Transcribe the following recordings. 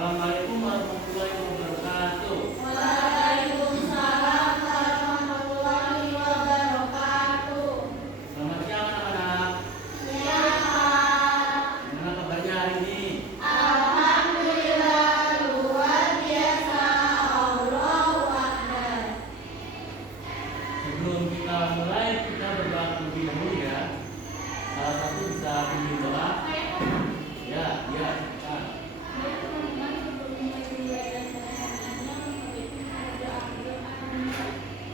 Assalamualaikum warahmatullahi wabarakatuh. Waalaikumsalam warahmatullahi wabarakatuh. Selamat siang anak-anak. Ya, Pak. Gimana kabarnya hari ini? Alhamdulillah luar biasa. Allahu Akbar. Sebelum kita mulai, kita berdoa terlebih dahulu ya. Salah satu bisa pimpin doa. Ya.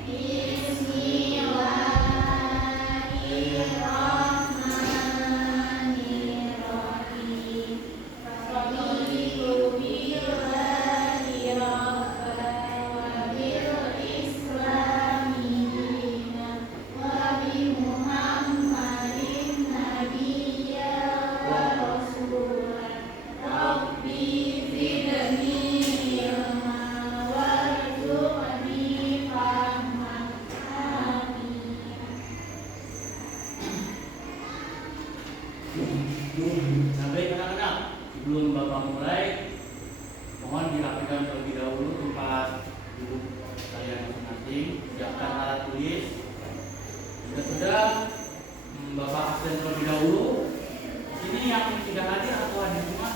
Bismillahirrahmanirrahim. Raditu billahi rabban wa bil islami dinan wa bi Muhammadin nabiyyan wa rasulan. Rabbi zidni ilman warzuqni fahman. Amin. Nah, baik anak-anak, sebelum Bapak mulai, mohon dirapikan terlebih dahulu tempat duduk kalian masing-masing. Siapkan alat tulis. Jika sudah, Bapak absen terlebih dahulu. Ini yang tidak hadir atau hadir semua?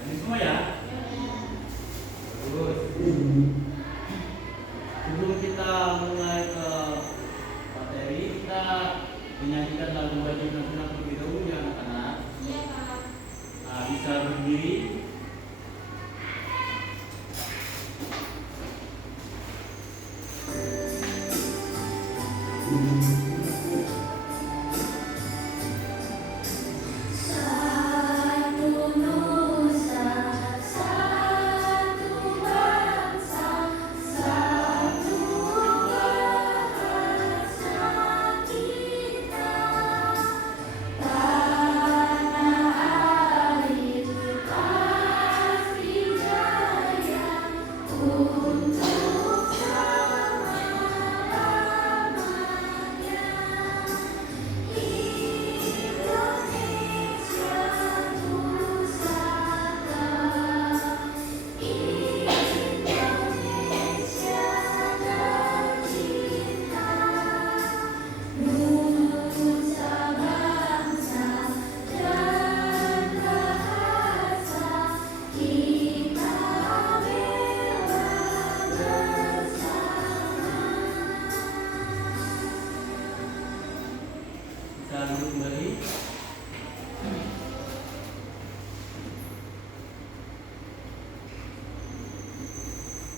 Hadir semua ya? Terus, sebelum kita mulai ke materi, kita menyanyikan lagu wajib nasional terlebih dahulu ya anak-anak. Iya, Pak. Nah, bisa berdiri. Satu nusa, satu bangsa, satu bahasa kita. Tanah air pasti jaya untuk selama-lamanya. Indonesia Pusaka, Indonesia tercinta, nusa bangsa dan bahasa kita bela bersama. Bisa duduk kembali.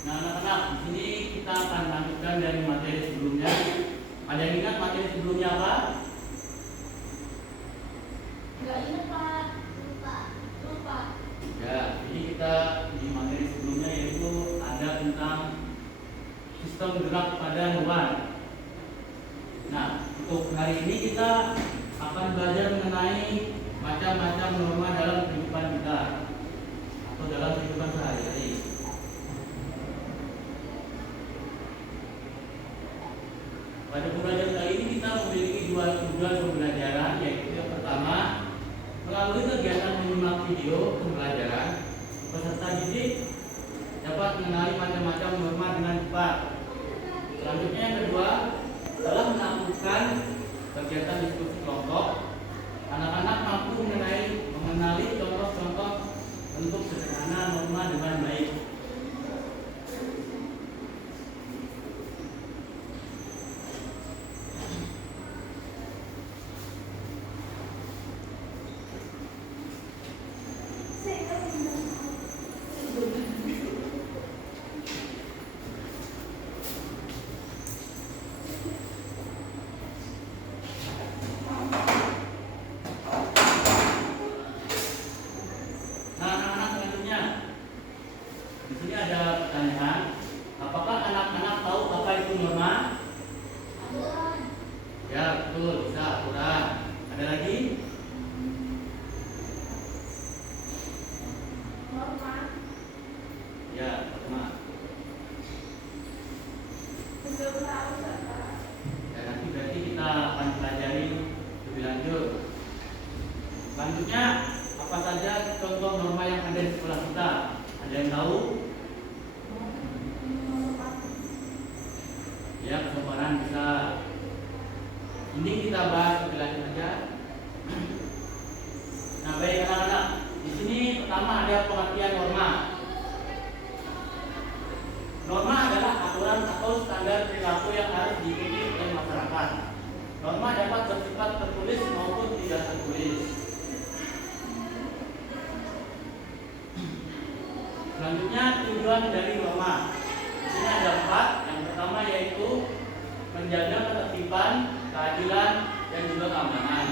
Nah, anak-anak, di sini kita akan lanjutkan dari materi sebelumnya. Ada yang ingat materi sebelumnya apa? Enggak ingat, Pak. Lupa. Ya, jadi kita di materi sebelumnya yaitu ada tentang sistem gerak pada hewan. Nah, untuk hari ini kita akan belajar mengenai macam-macam norma dalam kehidupan kita atau dalam kehidupan sehari-hari. Pada pembelajaran kali ini kita memiliki dua tujuan pembelajaran, yaitu yang pertama, melalui kegiatan menyimak video pembelajaran, peserta didik dapat mengenali macam-macam norma dengan cepat. Selanjutnya yang kedua, setelah melakukan kegiatan diskusi kelompok, anak-anak mampu mengenali contoh-contoh bentuk sederhana norma dengan baik. Nah, anak-anak selanjutnya, di sini ada pertanyaan, apakah anak-anak tahu apa itu norma? Ya, betul, bisa aturan. Ada lagi? Norma. Ya, norma. Belum tahu, Pak. Ya, nanti berarti kita akan pelajari lebih lanjut. Selanjutnya, Apa saja contoh norma yang ada di sekolah kita? Ada yang tahu? Ya, kesopanan bisa. Ini kita bahas lebih lanjut saja. Nah, baik anak-anak. Di sini pertama ada pengertian norma. Norma adalah aturan atau standar perilaku yang harus diikuti oleh masyarakat. Norma dapat bersifat tertulis maupun tidak tertulis. Selanjutnya tujuan dari norma. Di sini ada 4. Yang pertama yaitu menjaga ketertiban, keadilan, dan juga keamanan.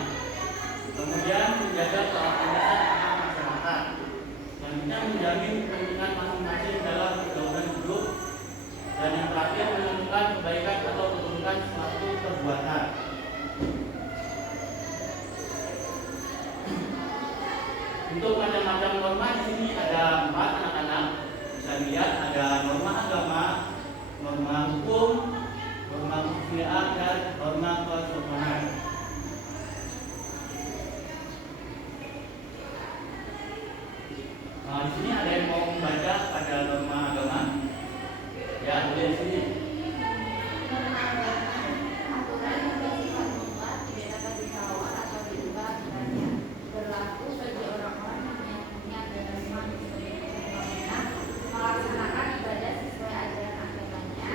Kemudian menjaga keharmonisan antar masyarakat. Selanjutnya menjamin kepentingan masing-masing dalam pergaulan hidup. Dan yang terakhir menentukan kebaikan atau keburukan suatu perbuatan. Untuk macam-macam norma di sini ada 4 anak-anak. Bisa lihat ada norma agama, norma hukum, norma kesusilaan, dan norma kesopanan. Nah, di sini ada yang mau membaca pada norma agama? Ya, boleh di sini. Norma agama aturan yang bersifat mutlak tidak dapat ditawar atau diubah aturannya, berlaku bagi orang-orang yang punya agama Islam melaksanakan ibadah sesuai ajaran agamanya,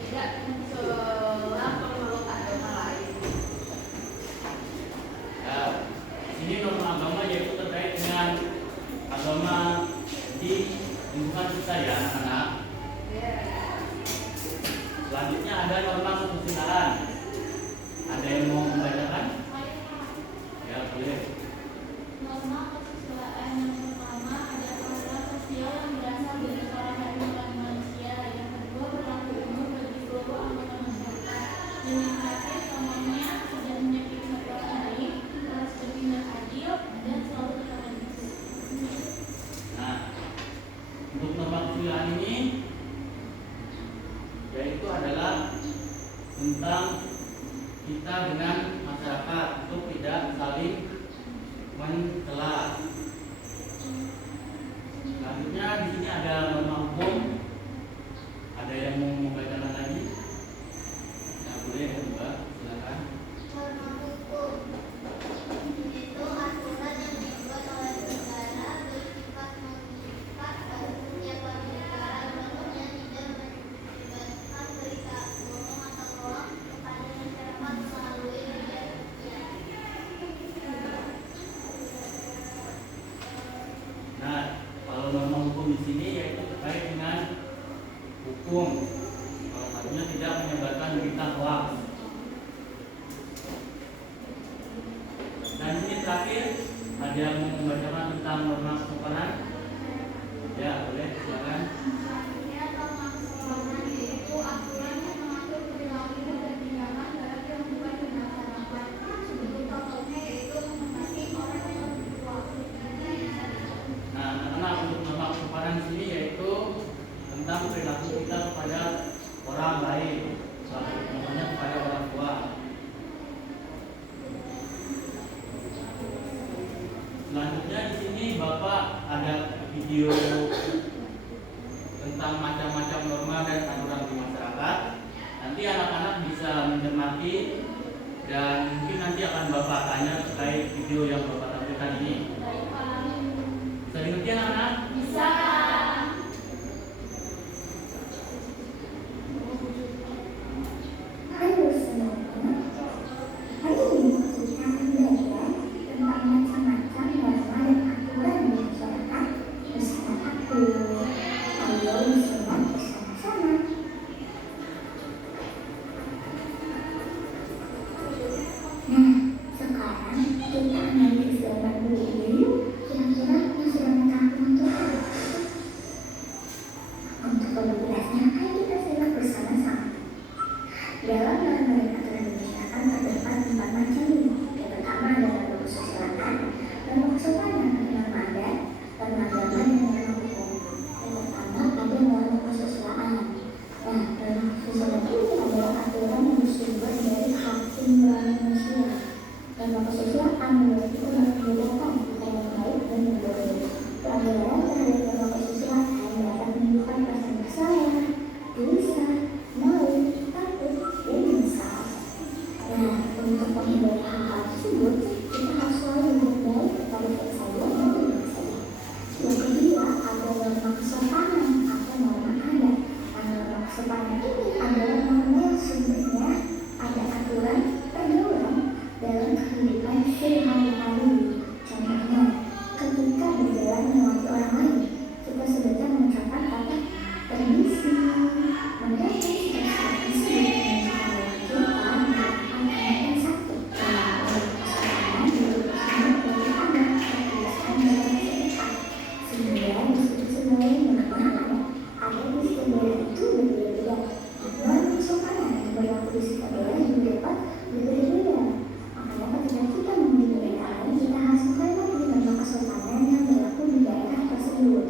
tidak mencoba memeluk agama lain. Ya, di sini norma agama yaitu terkait dengan agama di lingkungan kita ya anak-anak. Selanjutnya ada norma kesusilaan. Ada yang mau membacakan? Ya, boleh. Norma kesusilaan yang pertama ada aturan sosial yang berasal dari kepercayaan manusia. Yang kedua berlaku umum bagi seluruh anggota masyarakat. Dan yang terakhir semuanya tidak menyakiti satu orang lain, harus bertindak adil dan selalu toleransi. Nah, untuk norma kesusilaan ini yaitu adalah tentang kita dengan masyarakat untuk tidak saling mencela. Selanjutnya di sini ada norma hukum. Ada yang mau membacakan lagi? Ya, boleh coba, silakan. Norma hukum itu aturan yang dibuat oleh negara bersifat mengikat pada setiap warga negara namun yang tidak melibatkan berita umum atau ruang kepada masyarakat melalui media sosial. Nah, kalau norma hukum di sini yaitu terkait dengan hukum. Salah satunya tidak menyebarkan berita hoax. Dan di sini terakhir ada yang mau membacakan tentang norma kesopanan? Ya, boleh, silakan. Selanjutnya norma kesopanan yaitu aturan yang mengatur perilaku dan tindakan dalam kehidupan bermasyarakat. Bentuk contohnya yaitu menghormati orang yang lebih tua. Nah, anak-anak, untuk norma kesopanan di sini yaitu tentang perilaku kita kepada orang lain, contohnya kepada orang tua. Selanjutnya di sini Bapak ada video tentang macam-macam norma dan aturan di masyarakat. Nanti anak-anak bisa mencermati dan mungkin nanti akan Bapak tanya terkait video yang Bapak tampilkan ini. Baik, Pak. Bisa dimengerti anak-anak? Bisa. Halo semuanya, hari ini kita akan belajar tentang macam-macam norma dan aturan di masyarakat bersama aku. Ayo disimak bersama-sama. Nah, sekarang kita analisa gambar dulu yuk. Kira-kira yang sudah mencapai untuk apa? Untuk lebih jelasnya, ayo kita simak bersama-sama. Dalam norma dan aturan di masyarakat terdapat 4 macam ini. Yang pertama adalah norma kesusilaan, norma kesopanan, norma adat, norma agama, dan norma hukum. Yang pertama ada norma kesusilaan. Nah, norma kesusilaan ini adalah aturan yang bersumber dari hak tinggal manusia. Norma kesusilaan memiliki beberapa antara Pembelajaran terhadap norma kesusilaan dapat menimbulkan perasaan bersalah, gelisah, malu, takut, dan menyesal. Nah, untuk menghindari hal-hal tersebut, kita harus selalu berbaik kepada diri saja dan diri saja. Yang kedua, ada norma kesopanan atau norma adat. Norma kesopanan ini adalah norma yang sumbernya ada aturan pergaulan dalam kehidupan sehari-hari. Contohnya, ketika berjalan melewati orang lain, kita sebaiknya mengucapkan kata permisi. Maka sikap-sikap tersebut menunjukkan bahwa kita merupakan anak yang satu. Kesopanan juga bersumber dari adat kebiasaan dalam masyarakat, sehingga disebut sebagai norma adat. Adat di setiap daerah itu berbeda-beda. Norma kesopanan yang berlaku di setiap daerah juga dapat berbeda-beda. Makanya ketika kita mengunjungi daerah lain, kita harus menghormati norma kesopanan yang berlaku di daerah tersebut.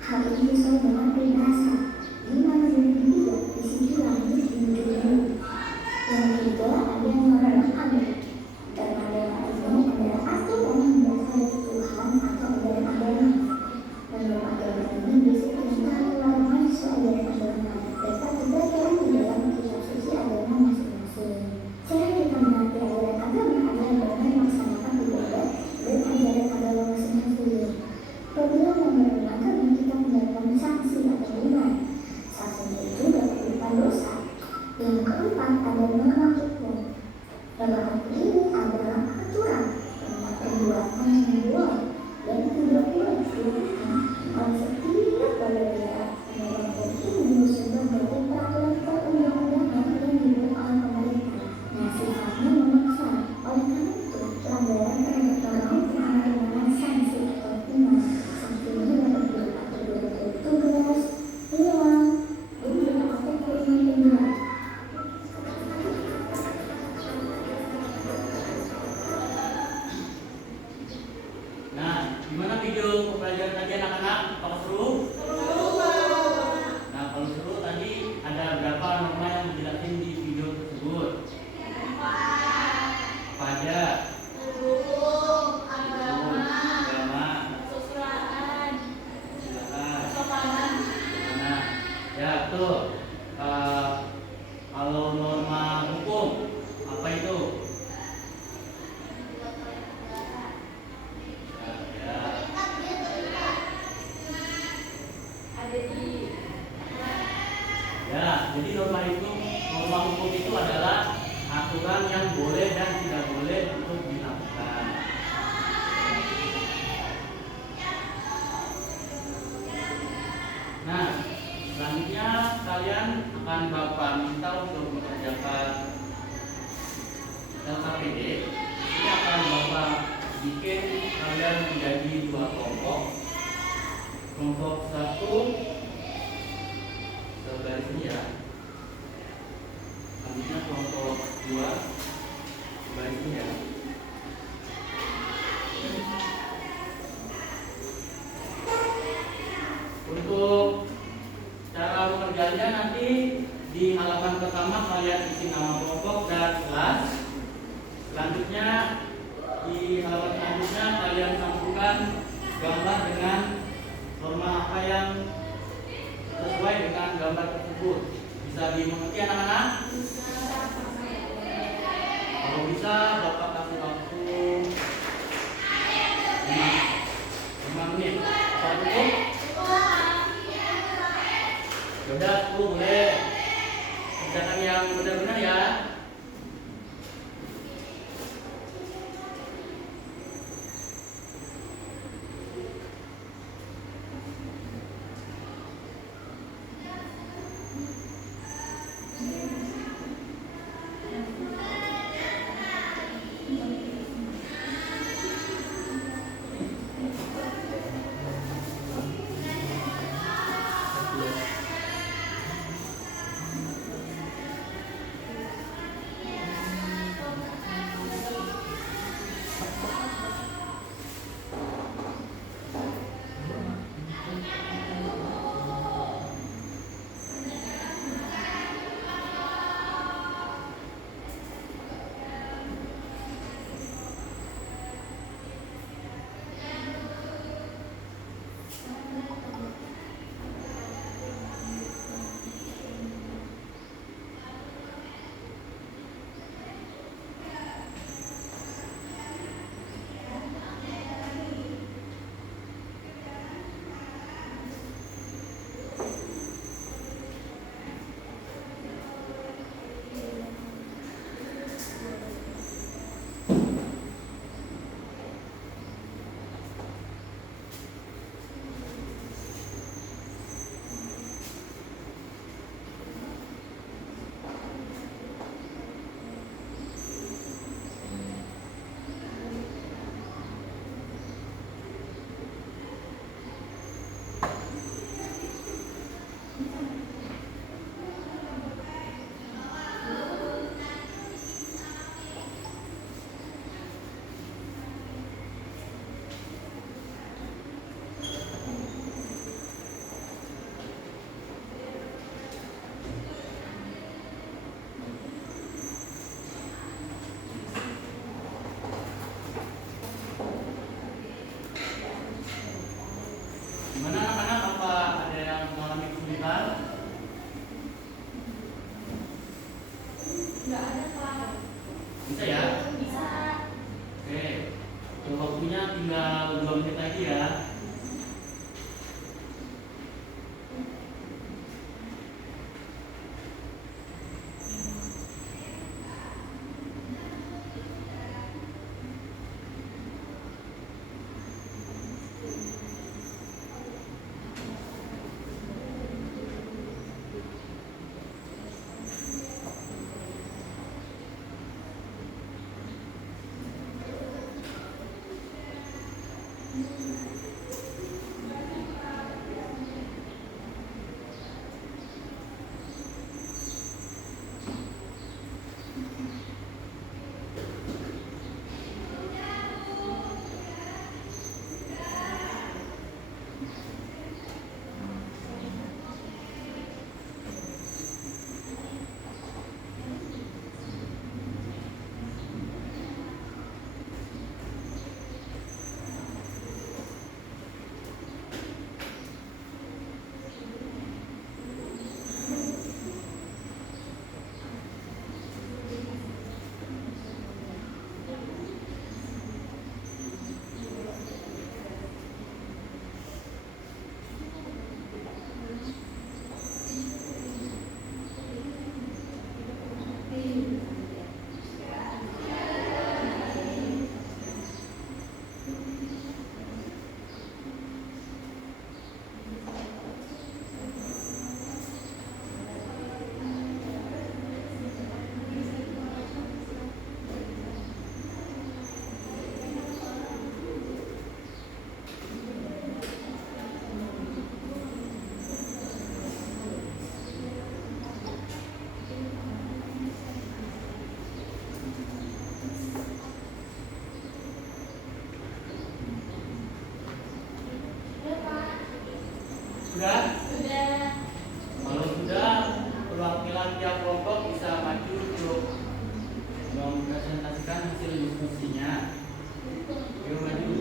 Hal ini sesuai dengan peribahasa, di mana bumi dipijak, di situ langit dijunjung tinggi. Yang ketiga, ada norma adat. Dan adat ini adalah aturan yang berasal dari Tuhan atau ajaran agama. Norma agama ini biasanya perintah atau larangan sesuai ajaran agama dapat dipelajari di dalam kitab suci agama masing-masing. Cara kita mengerti ajaran agama adalah dengan melaksanakan ibadah dan ajaran agama masing-masing. Apabila melanggar agama, kita mendapatkan sanksi atau hukuman. Sanksinya itu dapat berupa dosa. Yang keempat ada norma hukum. Norma hukum ini adalah aturan tentang perbuatan yang boleh dan tidak boleh dilakukan oleh setiap warga negara. Norma hukum ini bersumber dari peraturan perundang-undangan yang dibuat oleh pemerintah. Nah, sifatnya memaksa. Oleh karena itu, pelanggaran terhadap norma hukum akan dengan sanksi atau hukuman. Sanksi ini dapat berupa teguran dari tugas, hilang, denda atau kurungan penjara. Nah, gimana video pembelajaran tadi anak-anak? Apakah seru? Nah, kalau seru tadi ada berapa norma yang dijelasin di video tersebut? Pada agama, silakan. Nah, ya tuh. Kalau norma hukum apa itu? Ya, jadi norma hukum itu adalah aturan yang boleh dan tidak boleh untuk dilakukan. Nah, selanjutnya kalian akan Bapak minta untuk mengerjakan LKPD. Ini akan Bapak bikin kalian menjadi dua kelompok. Kelompok satu sebelah sini ya. Selanjutnya kelompok dua sebelah sini ya. Untuk cara mengerjanya nanti di halaman pertama kalian isi nama kelompok dan kelas. Selanjutnya di halaman selanjutnya kalian sambungkan gambar dengan norma apa yang sesuai dengan gambar tersebut. Bisa dimengerti anak-anak? Kalau bisa Bapak kasih waktu 5 menit. Apa cukup? Sudah, boleh. Kerjakan yang benar-benar ya. tinggal 2 menit lagi ya. Sudah? Sudah. Kalau sudah, perwakilan tiap kelompok bisa maju untuk mempresentasikan hasil diskusinya. Yuk maju.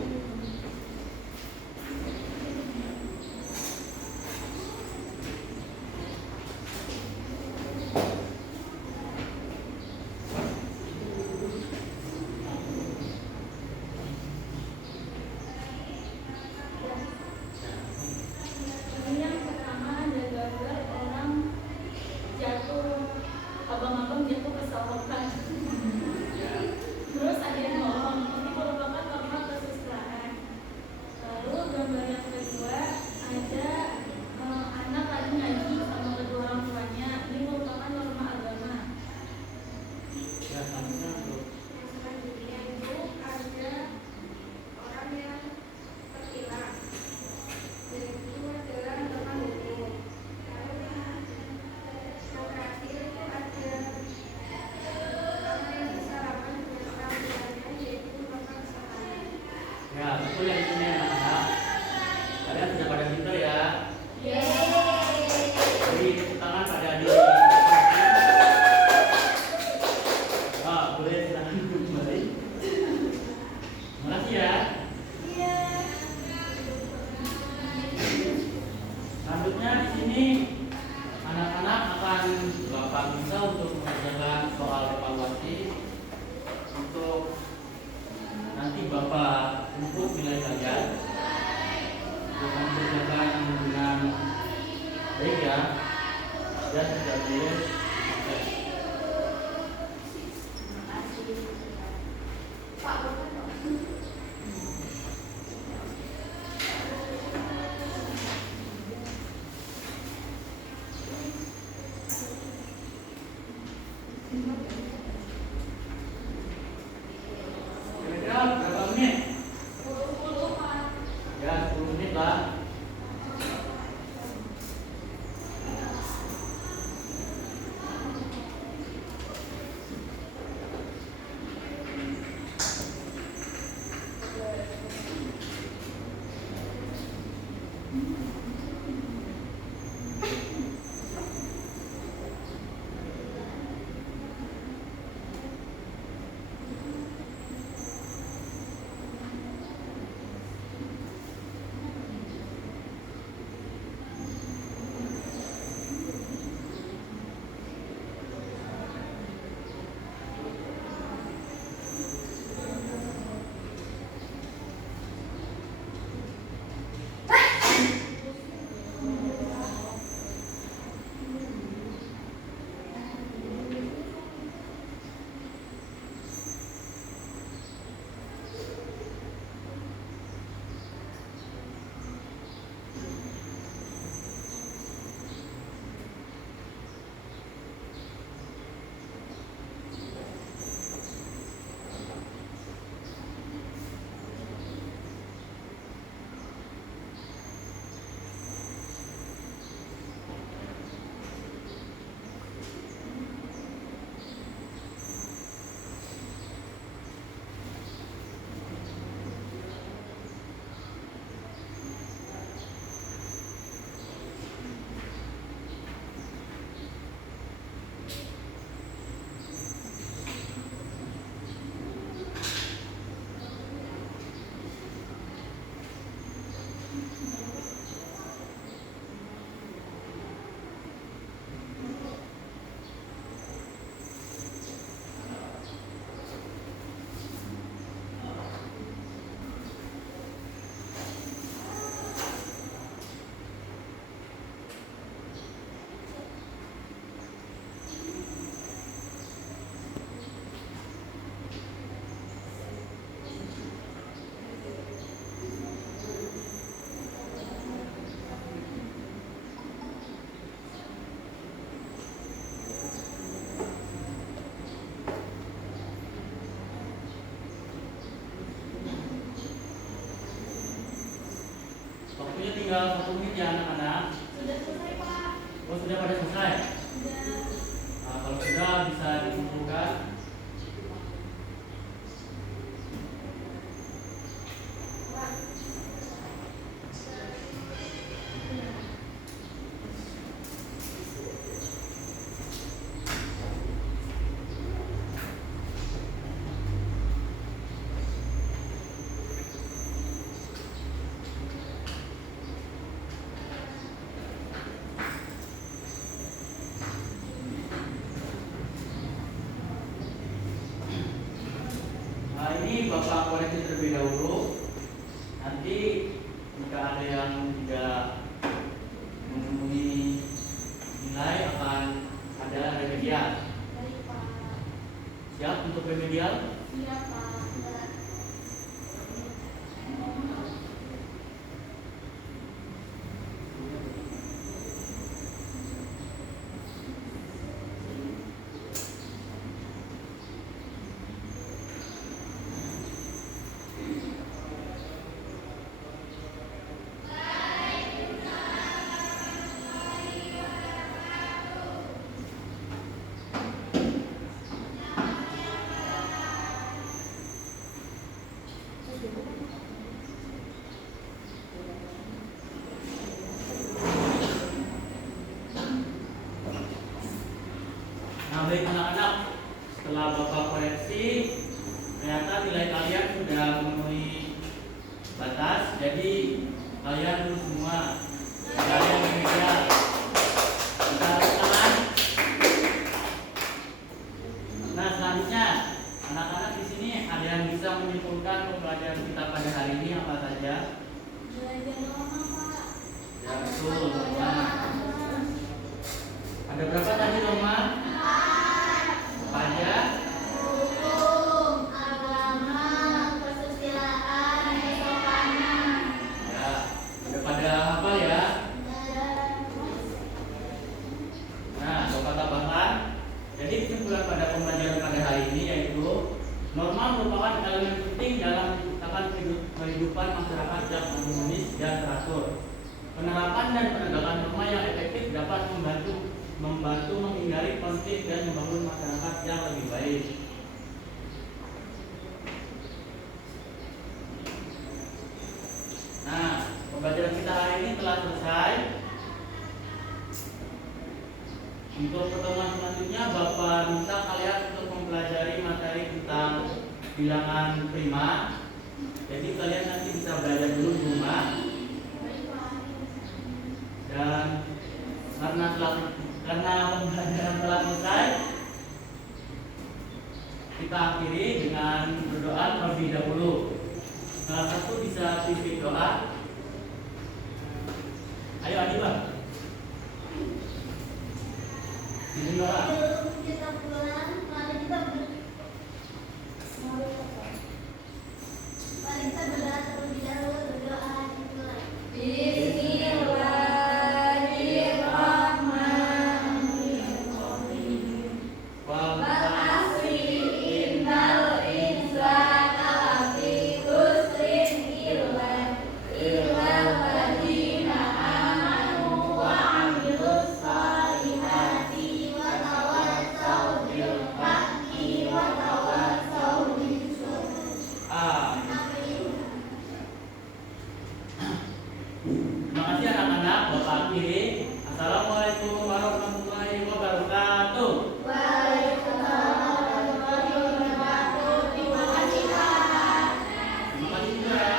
Ini yang pertama ada gambar orang jatuh, abang-abang jatuh ke selokan. Terus ada yang ngomong, ini merupakan karena kesusahan. Lalu gambar yang kedua ada anak lagi ngaji sama kedua orang tuanya. Ini merupakan norma agama. Ya, selanjutnya untuk Selanjutnya itu ada orang yang terhilang. Yaitu adalah norma hukum. Lalu yang terakhir itu ada orang yang bersalaman dengan orang tuanya, yaitu norma kesalahan. ya, betul yang ini anak-anak. Kalian sudah pada pintar ya. Jadi tepuk tangan pada adik. Boleh silakan duduk kembali. Terima kasih ya. Selanjutnya di sini anak-anak akan Bapak minta untuk mengerjakan soal evaluasi untuk nanti Bapak untuk nilai kalian akan kerjakan dengan baik ya, dan tidak boleh tes. Pak, Bapak. Kira-kira berapa menit? 10 Pak. Ya, 10 menit lah. waktunya tinggal 1 menit ya anak-anak. Sudah selesai, Pak. Oh, sudah pada selesai? Sudah. Nah, kalau sudah bisa dikumpulkan. Pak. Nah, ini Bapak koreksi terlebih dahulu. Nanti jika ada yang tidak memenuhi nilai akan ada remedial. Baik, Pak. Siap untuk remedial? Siap, Pak. Nah, baik anak-anak, setelah Bapak koreksi, ternyata nilai kalian sudah memenuhi batas. Jadi kalian lulus semua. Kalian remedial. Kita tepuk tangan. Nah, selanjutnya anak-anak di sini ada yang bisa menyimpulkan pembelajaran kita pada hari ini apa saja? Belajar norma, Pak. Ya, betul, norma. Ada berapa tadi norma? Apa aja? Hukum, agama, kesusilaan, kesopanan. Ya, udah pada hafal ya. Nah, Bapak tambahkan. Jadi kesimpulan pada pembelajaran pada hari ini yaitu norma merupakan elemen penting dalam menciptakan kehidupan masyarakat yang harmonis dan teratur. Penerapan dan penegakan norma yang efektif dapat membantu menghindari konflik dan membangun masyarakat yang lebih baik. Nah, pembelajaran kita hari ini telah selesai. Untuk pertemuan selanjutnya, Bapak minta kalian untuk mempelajari materi tentang bilangan prima. Jadi kalian nanti bisa belajar dulu di rumah. Dan karena pembelajaran telah selesai, kita akhiri dengan berdoa terlebih dahulu. Salah satu bisa pimpin doa. Ayo Adibah. Pimpin doa. Sebelum kita pulang, mari kita berdoa terlebih dahulu, berdoa dimulai. Bismillahirrahmanirrahim. Wal asri innal insana lafi khusrin illa alladziina aamanu wa 'amilus shalihati wa tawassaw bil haqqi wa tawassaw bis sabr. Terima kasih anak-anak. Bapak akhiri. Assalamualaikum warahmatullahi wabarakatuh. Waalaikumsalam warahmatullahi wabarakatuh. Terima kasih, Pak. Terima kasih juga.